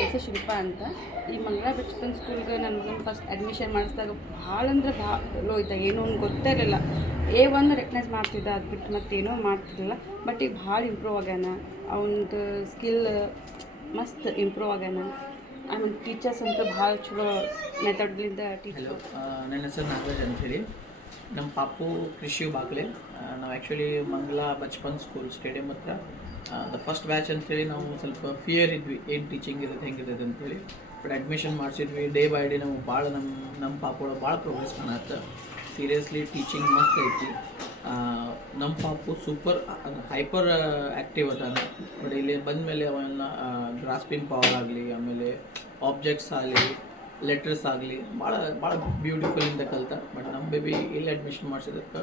ಹೆಸರು ಶಿಲ್ಪ ಅಂತ. ಈ ಮಂಗಳ ಬಚಪನ್ ಸ್ಕೂಲ್ಗೆ ನನ್ನ ಮಗನ ಫಸ್ಟ್ ಅಡ್ಮಿಷನ್ ಮಾಡಿಸಿದಾಗ ಭಾಳ ಅಂದ್ರೆ ಭಾಳ ಲೋ ಇದ್ದಾಗ ಏನೋ ಒಂದು ಗೊತ್ತೇ ಇರಲಿಲ್ಲ. A1 ರೆಕಗ್ನೈಸ್ ಮಾಡ್ತಿದ್ದ, ಅದು ಬಿಟ್ಟು ಮತ್ತೇನೋ ಮಾಡ್ತಿರಲಿಲ್ಲ. ಬಟ್ ಈಗ ಭಾಳ ಇಂಪ್ರೂವ್ ಆಗ್ಯಾನ. ಅವನದು ಸ್ಕಿಲ್ ಮಸ್ತ್ ಇಂಪ್ರೂವ್ ಆಗ್ಯಾನ. ಆಮೇಲೆ ಟೀಚರ್ಸ್ ಅಂತ ಭಾಳ ಚಲೋ ಮೆಥಡ್ಲಿಂದ ಟೀಚರ್. ನನ್ನ ಹೆಸರು ನಾಗರಾಜ್ ಅಂತೇಳಿ. ನಮ್ಮ ಪಾಪು ಕೃಷಿ ಬಾಗ್ಲೆ. ನಾವು ಆ್ಯಕ್ಚುಲಿ ಮಂಗಳ ಬಚಪನ್ ಸ್ಕೂಲ್ ಸ್ಟೇಡಿಯಂ ಹತ್ರ ದ ಫಸ್ಟ್ ಬ್ಯಾಚ್ ಅಂತೇಳಿ ನಾವು ಸ್ವಲ್ಪ ಫಿಯರ್ ಇದ್ವಿ, ಏನು ಟೀಚಿಂಗ್ ಇರುತ್ತೆ ಹೆಂಗಿರುತ್ತೆ ಅಂತೇಳಿ. ಬಟ್ ಅಡ್ಮಿಷನ್ ಮಾಡಿಸಿದ್ವಿ. ಡೇ ಬೈ ಡೇ ನಮಗೆ ಭಾಳ ನಮ್ಮ ಪಾಪುಗಳು ಭಾಳ ಪ್ರೋಗ್ರೆಸ್ ಕಾಣತ್ತೆ. ಸೀರಿಯಸ್ಲಿ ಟೀಚಿಂಗ್ ಮಸ್ತ್ ಐತಿ. ನಮ್ಮ ಪಾಪು ಸೂಪರ್ ಹೈಪರ್ ಆ್ಯಕ್ಟಿವ್ ಅದಾನ. ಬಟ್ ಇಲ್ಲಿ ಬಂದಮೇಲೆ ಅವೆಲ್ಲ ಗ್ರಾಸ್ಪಿಂಗ್ ಪವರ್ ಆಗಲಿ, ಆಮೇಲೆ ಆಬ್ಜೆಕ್ಟ್ಸ್ ಆಗಲಿ, ಲೆಟರ್ಸ್ ಆಗಲಿ ಭಾಳ ಬ್ಯೂಟಿಫುಲ್ಲಿಂದ ಕಲ್ತ. ಬಟ್ ನಮ್ಮ ಬೇಬಿ ಇಲ್ಲಿ ಅಡ್ಮಿಷನ್ ಮಾಡಿಸಿದಕ್ಕೆ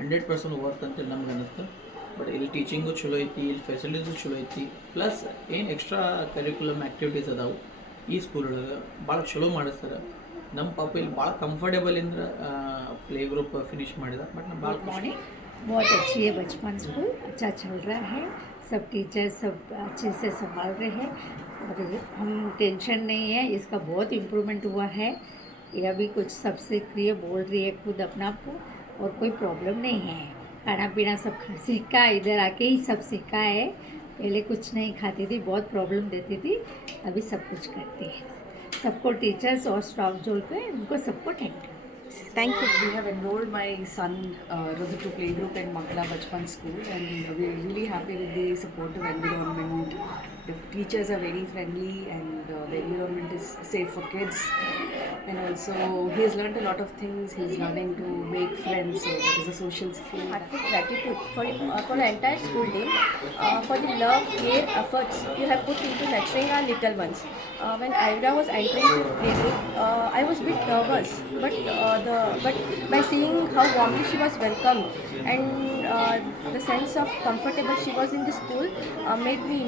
100% ವರ್ತ್ ಅಂತೇಳಿ ನಮ್ಗೆ ಅನ್ನಿಸ್ತು. ಬಟ್ ಇಲ್ಲಿ ಟೀಚಿಂಗು ಚಲೋ ಐತಿ, ಇಲ್ಲಿ ಫೆಸಿಲಿಟೀಸು ಚಲೋ ಐತಿ. ಪ್ಲಸ್ ಏನು ಎಕ್ಸ್ಟ್ರಾ ಕರಿಕ್ಯುಲಮ್ ಆ್ಯಕ್ಟಿವಿಟೀಸ್ ಅದಾವೆ ಈ ಸ್ಕೂಲ್ ಒಳಗೆ ಭಾಳ ಚಲೋ ಮಾಡಿಸ್ತಾರೆ. ನಮ್ಮ ಪಾಪ ಇಲ್ಲಿ ಭಾಳ ಕಂಫರ್ಟೇಬಲ್ ಇಂದ್ರೆ ಪ್ಲೇ ಗ್ರೂಪ್ ಫಿನಿಶ್ ಮಾಡಿದ. ಬಟ್ ನಮ್ಮ ಭಾಳ मॉर्निंग बहुत अच्छी है बचपन स्कूल, अच्छा चल रहा है, सब टीचर सब अच्छे से संभाल रहे हैं और हम टेंशन नहीं है, इसका बहुत इम्प्रूवमेंट हुआ है। यह भी कुछ सब सीख रही है, बोल रही है खुद अपना को, और कोई प्रॉब्लम नहीं है। खाना पीना सब सीखा, इधर आके ही सब सीखा है। पहले कुछ नहीं खाती थी, बहुत प्रॉब्लम देती थी, अभी सब कुछ करती है। सबको टीचर्स और स्टाफ जोड़ कर उनको सबको thank you. Thank you. We have enrolled my son Rudhu to playgroup in Mangala Bachpan School, and we are really happy with the supportive environment. The teachers are very friendly, and the environment is safe for kids. And also, he has learned a lot of things. He is learning to make friends, so that is a social skill. Heartfelt gratitude for the entire school team for the love, care, efforts you have put into nurturing our little ones. When Ira was entering the playgroup, I was a bit nervous, but by seeing how warmly she was welcomed and the sense of comfortable she was in the school made me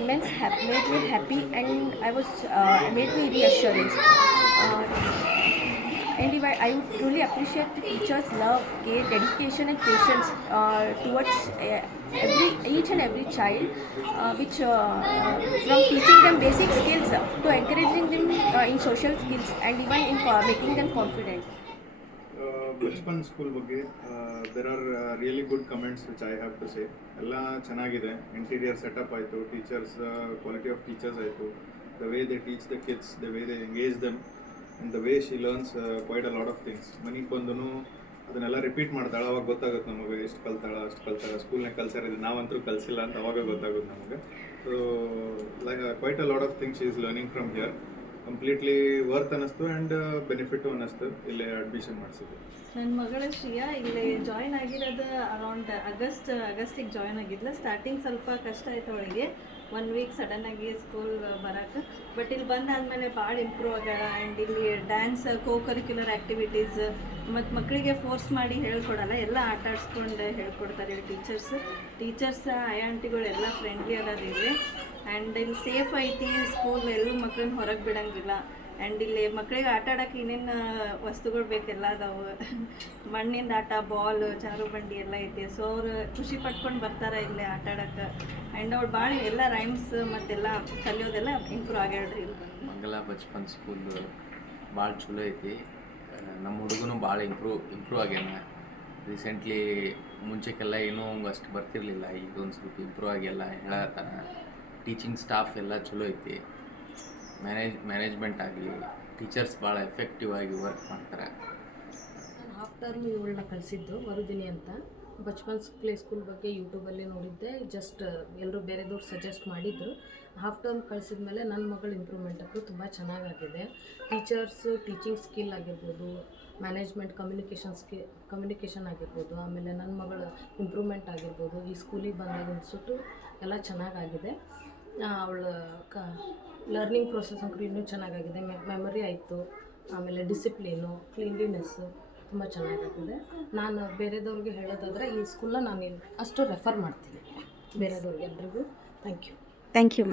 happy, and made me reassurance. And I would truly appreciate the teachers' love, care, dedication and patience towards each and every child, which from teaching them basic skills to encouraging them in social skills and even in making them confident. Bachpan school ಬಗ್ಗೆ there are really good comments which I have to say. ಎಲ್ಲ ಚೆನ್ನಾಗಿದೆ. Interior setup ಆಯಿತು, teachers quality of teachers ಆಯಿತು, the way they teach the kids, the way they engage them, and the way she learns quite a lot of things. ಮನೆಗೆ ಬಂದು ಅದನ್ನೆಲ್ಲ repeat ಮಾಡ್ತಾಳೆ. ಅವಾಗ ಗೊತ್ತಾಗುತ್ತೆ ನಮಗೆ ಎಷ್ಟು ಕಲ್ತಾಳೆ ಅಷ್ಟು ಕಲ್ತಾಳೆ. ಸ್ಕೂಲ್ನಾಗ ಕಲ್ಸಿರೋದು ನಾವಂತೂ ಕಲಿಸಿಲ್ಲ ಅಂತ ಅವಾಗ ಗೊತ್ತಾಗುತ್ತೆ ನಮಗೆ. So like quite a lot of things she is learning from here. Completely worth ಅನ್ನಿಸ್ತು ಆ್ಯಂಡ್ ಬೆನಿಫಿಟು ಅನ್ನಿಸ್ತು ಇಲ್ಲೇ ಅಡ್ಮಿಷನ್ ಮಾಡಿಸಿದ್ದು. ನನ್ನ ಮಗಳು ಶ್ರಿಯಾ ಇಲ್ಲಿ ಜಾಯ್ನ್ ಆಗಿರೋದು ಅರೌಂಡ್ ಆಗಸ್ಟಿಗೆ ಜಾಯ್ನ್ ಆಗಿದ್ಲು. ಸ್ಟಾರ್ಟಿಂಗ್ ಸ್ವಲ್ಪ ಕಷ್ಟ ಆಯ್ತು ಅವಳಿಗೆ, 1 ವೀಕ್ ಸಡನ್ನಾಗಿ ಸ್ಕೂಲ್ ಬರೋಕ್ಕೆ. ಬಟ್ ಇಲ್ಲಿ ಬಂದಾದಮೇಲೆ ಭಾಳ ಇಂಪ್ರೂವ್ ಆಗ್ಯಾಳ. ಆ್ಯಂಡ್ ಇಲ್ಲಿ ಡ್ಯಾನ್ಸ್, ಕರಿಕ್ಯುಲರ್ ಆ್ಯಕ್ಟಿವಿಟೀಸ್ ಮತ್ತು ಮಕ್ಕಳಿಗೆ ಫೋರ್ಸ್ ಮಾಡಿ ಹೇಳ್ಕೊಡಲ್ಲ, ಎಲ್ಲ ಆಟ ಆಡಿಸ್ಕೊಂಡು ಹೇಳ್ಕೊಡ್ತಾರೆ ಇಲ್ಲಿ ಟೀಚರ್ಸ್ ಆಂಟಿಗಳು ಎಲ್ಲ ಫ್ರೆಂಡ್ಲಿ ಅದಾರ ಇಲ್ಲಿ. ಆ್ಯಂಡ್ ಇಲ್ಲಿ ಸೇಫ್ ಐತಿ ಸ್ಕೂಲ್, ಎಲ್ಲೂ ಮಕ್ಕಳನ್ನ ಹೊರಗೆ ಬಿಡೋಂಗಿಲ್ಲ. ಆ್ಯಂಡ್ ಇಲ್ಲಿ ಮಕ್ಕಳಿಗೆ ಆಟ ಆಡೋಕ್ಕೆ ಏನೇನು ವಸ್ತುಗಳು ಬೇಕೆಲ್ಲ ಅದಾವೆ. ಮಣ್ಣಿಂದ ಆಟ, ಬಾಲ್, ಜಾರು ಬಂಡಿ ಎಲ್ಲ ಐತಿ. ಸೊ ಅವ್ರು ಖುಷಿ ಪಟ್ಕೊಂಡು ಬರ್ತಾರೆ ಇಲ್ಲಿ ಆಟ ಆಡೋಕ್ಕೆ. ಆ್ಯಂಡ್ ಅವ್ರು ಭಾಳ ಎಲ್ಲ ರೈಮ್ಸ್ ಮತ್ತೆಲ್ಲ ಕಲಿಯೋದೆಲ್ಲ ಇಂಪ್ರೂವ್ ಆಗ್ಯಾಳ್ರಿ ಇಲ್ಲಿ. ಮಂಗಲ ಬಚ್ಪನ್ ಸ್ಕೂಲ್ ಭಾಳ ಚಲೋ ಐತಿ. ನಮ್ಮ ಹುಡುಗನು ಭಾಳ ಇಂಪ್ರೂವ್ ಆಗ್ಯಾನ. ರೀಸೆಂಟ್ಲಿ ಮುಂಚೆಕ್ಕೆಲ್ಲ ಏನೂ ಅಷ್ಟು ಬರ್ತಿರಲಿಲ್ಲ, ಈಗ ಒಂದು ಸ್ವಲ್ಪ ಇಂಪ್ರೂವ್ ಆಗಿ ಎಲ್ಲ ಹೇಳತ್ತಾನ. ಟೀಚಿಂಗ್ ಸ್ಟಾಫ್ ಎಲ್ಲ ಚಲೋ ಐತಿ. ಮ್ಯಾನೇಜ್ಮೆಂಟ್ ಆಗಲಿ, ಟೀಚರ್ಸ್ ಭಾಳ ಎಫೆಕ್ಟಿವ್ ಆಗಿ ವರ್ಕ್ ಮಾಡ್ತಾರೆ. ನಾನು ಹಾಫ್ ಟರ್ಮ್ ಇವಳನ್ನ ಕಲಿಸಿದ್ದು ವರುದಿನಿ ಅಂತ. ಬಚ್ಪನ್ ಪ್ಲೇ ಸ್ಕೂಲ್ ಬಗ್ಗೆ ಯೂಟ್ಯೂಬಲ್ಲಿ ನೋಡಿದ್ದೆ. ಜಸ್ಟ್ ಎಲ್ಲರೂ ಬೇರೆದವ್ರು ಸಜೆಸ್ಟ್ ಮಾಡಿದ್ರು. ಹಾಫ್ ಟರ್ಮ್ ಕಳಿಸಿದ ಮೇಲೆ ನನ್ನ ಮಗಳ ಇಂಪ್ರೂವ್ಮೆಂಟ್ ಅಂತೂ ತುಂಬ ಚೆನ್ನಾಗಾಗಿದೆ. ಟೀಚರ್ಸು ಟೀಚಿಂಗ್ ಸ್ಕಿಲ್ ಆಗಿರ್ಬೋದು, ಮ್ಯಾನೇಜ್ಮೆಂಟ್ ಕಮ್ಯುನಿಕೇಷನ್ ಆಗಿರ್ಬೋದು, ಆಮೇಲೆ ನನ್ನ ಮಗಳ ಇಂಪ್ರೂವ್ಮೆಂಟ್ ಆಗಿರ್ಬೋದು, ಈ ಸ್ಕೂಲಿಗೆ ಬಂದಾಗ ಅನಿಸುತ್ತು ಎಲ್ಲ ಚೆನ್ನಾಗಾಗಿದೆ. ಅವಳ ಲರ್ನಿಂಗ್ ಪ್ರೊಸೆಸ್ ಅಂತೂ ಇನ್ನೂ ಚೆನ್ನಾಗಾಗಿದೆ. ಮೆಮೊರಿ ಆಯಿತು, ಆಮೇಲೆ ಡಿಸಿಪ್ಲೀನು, ಕ್ಲೀನ್ಲಿನೆಸ್ಸು ತುಂಬ ಚೆನ್ನಾಗಾಗಿದೆ. ನಾನು ಬೇರೆದವ್ರಿಗೆ ಹೇಳೋದಾದರೆ ಈ ಸ್ಕೂಲನ್ನ ನಾನು ಅಷ್ಟು ರೆಫರ್ ಮಾಡ್ತೀನಿ ಬೇರೆದವ್ರಿಗೆ ಎಲ್ರಿಗೂ. Thank you.